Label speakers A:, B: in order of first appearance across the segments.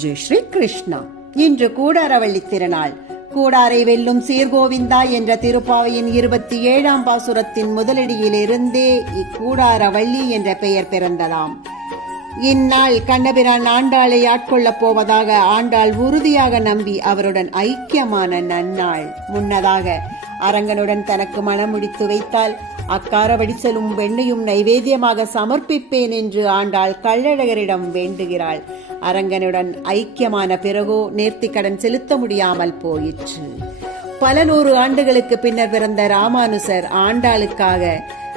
A: ஜெய் ஸ்ரீ கிருஷ்ணா இன்று கூடாரவள்ளி திருநாள். கூடாரை வெல்லும் சீர்கோவிந்தா என்ற திருப்பாவையின் இருபத்தி ஏழாம் பாசுரத்தின் முதலடியிலிருந்தே இக்கூடாரவள்ளி என்ற பெயர் பிறந்ததாம். இந்நாள் கண்ணபிரான் ஆண்டாளை ஆட்கொள்ளப் போவதாக ஆண்டாள் உறுதியாக நம்பி அவருடன் ஐக்கியமான நன்னாள். முன்னதாக அரங்கனுடன் தனக்கு மனம் முடித்து வைத்தால் அக்கார வடிசலும் வெண்ணையும் நைவேத்தியமாக சமர்ப்பிப்பேன் என்று ஆண்டாள் கள்ளழகரிடம் வேண்டுகிறாள். அரங்கனுடன் ஐக்கியமான பிறகோ நேர்த்திக்கடன் செலுத்த முடியாமல் போயிற்று. பல நூறு ஆண்டுகளுக்கு பின்னர் பிறந்த ராமானுசர் ஆண்டாளுக்காக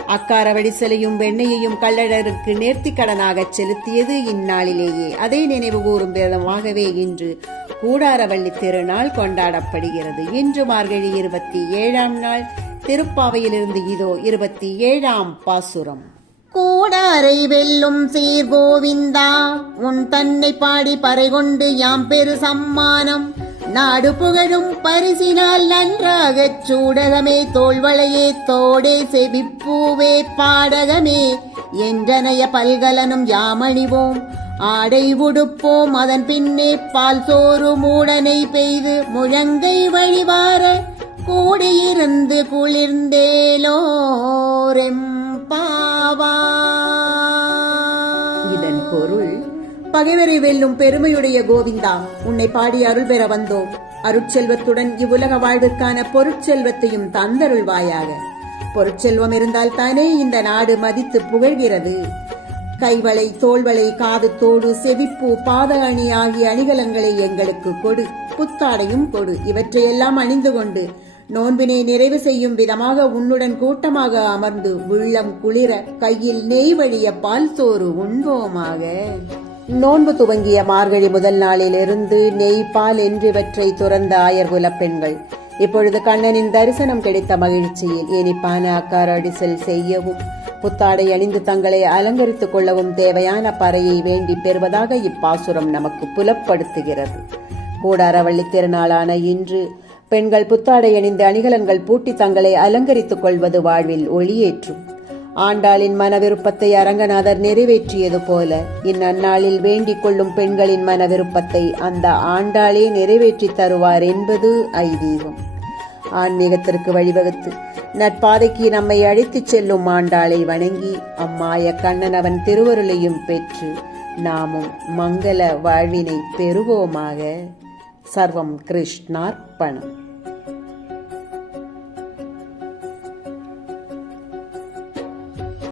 A: அக்கார செலையும் வெண்ணையையும் கள்ளழகருக்கு நேர்த்திக்கடனாக செலுத்தியது இந்நாளிலேயே. அதை நினைவு கூறும் விதமாகவே இன்று கூடாரவள்ளி திருநாள் கொண்டாடப்படுகிறது. இன்று மார்கழி இருபத்தி ஏழாம் நாள் திருப்பாவையிலிருந்து இதோ இருபத்தி ஏழாம் பாசுரம்.
B: கூடாரை வெல்லும் சீர்கோவிந்தா உன் தன்னை பாடி பறை கொண்டு யாம் பெரு சம்மானம். நாடு புகழும் பரிசினால் நன்றாகச் சூடகமே தோல்வளையே தோடே செவிப்பூவே பாடகமே. என்றனைய பல்கலனும் யாமணிவோம் ஆடை உடுப்போம் அதன் பின்னே பால் சோறு மூடனை பெய்து முழங்கை வழிவார கூடியிருந்து குளிர்ந்தேலோரெம் பாவா.
A: இதன் பொருள் பகைவரை வெல்லும் பெருமையுடைய கோவிந்தா உன்னை பாடி அருள் பெற வந்தோம். அருட்செல்வத்துடன் இவ்வுலக வாழ்விற்கான பொருட்செல்வத்தையும் தந்தருள்வாயாக. பொருட்செல்வம் இருந்தால் தானே இந்த நாடு மதித்து புகழ்கிறது. கைவளை தோள்வளை காது தோடு செவிப்பு பாத அணி ஆகிய அணிகலங்களை எங்களுக்கு கொடு. புத்தாடையும் கொடு. இவற்றையெல்லாம் அணிந்து கொண்டு நோன்பினை நிறைவு செய்யும் விதமாக உன்னுடன் கூட்டமாக அமர்ந்து உள்ளம் குளிர கையில் நெய் வழிய பால் சோறு உண்போமாக. நோன்பு துவங்கிய மார்கழி முதல் நாளிலிருந்து நெய் பால் என்றிவற்றை துறந்த ஆயர்குலப் பெண்கள். இப்பொழுது கண்ணனின் தரிசனம் கிடைத்த மகிழ்ச்சியில் இனிப்பான அக்கார அடிசல் செய்யவும் புத்தாடை அணிந்து தங்களை அலங்கரித்துக் கொள்ளவும் தேவையான பறையை வேண்டி பெறுவதாக இப்பாசுரம் நமக்கு புலப்படுத்துகிறது. கூடாரவள்ளி திருநாளான இன்று பெண்கள் புத்தாடை அணிந்து அணிகலன்கள் பூட்டி தங்களை அலங்கரித்துக் கொள்வது வாழ்வில் ஒளியேற்றும். ஆண்டாளின் மன விருப்பத்தை அரங்கநாதர் நிறைவேற்றியது போல இந்நன்னாளில் வேண்டிக் கொள்ளும் பெண்களின் மன விருப்பத்தை அந்த ஆண்டாளே நிறைவேற்றி தருவார் என்பது ஐதீகம். ஆன்மீகத்திற்கு வழிவகுத்து நட்பாதைக்கு நம்மை அழைத்துச் செல்லும் ஆண்டாளை வணங்கி அம்மாய கண்ணன் அவன் திருவருளையும் பெற்று நாமும் மங்கள வாழ்வினை பெறுவோமாக. சர்வம் கிருஷ்ணார்ப்பணம்.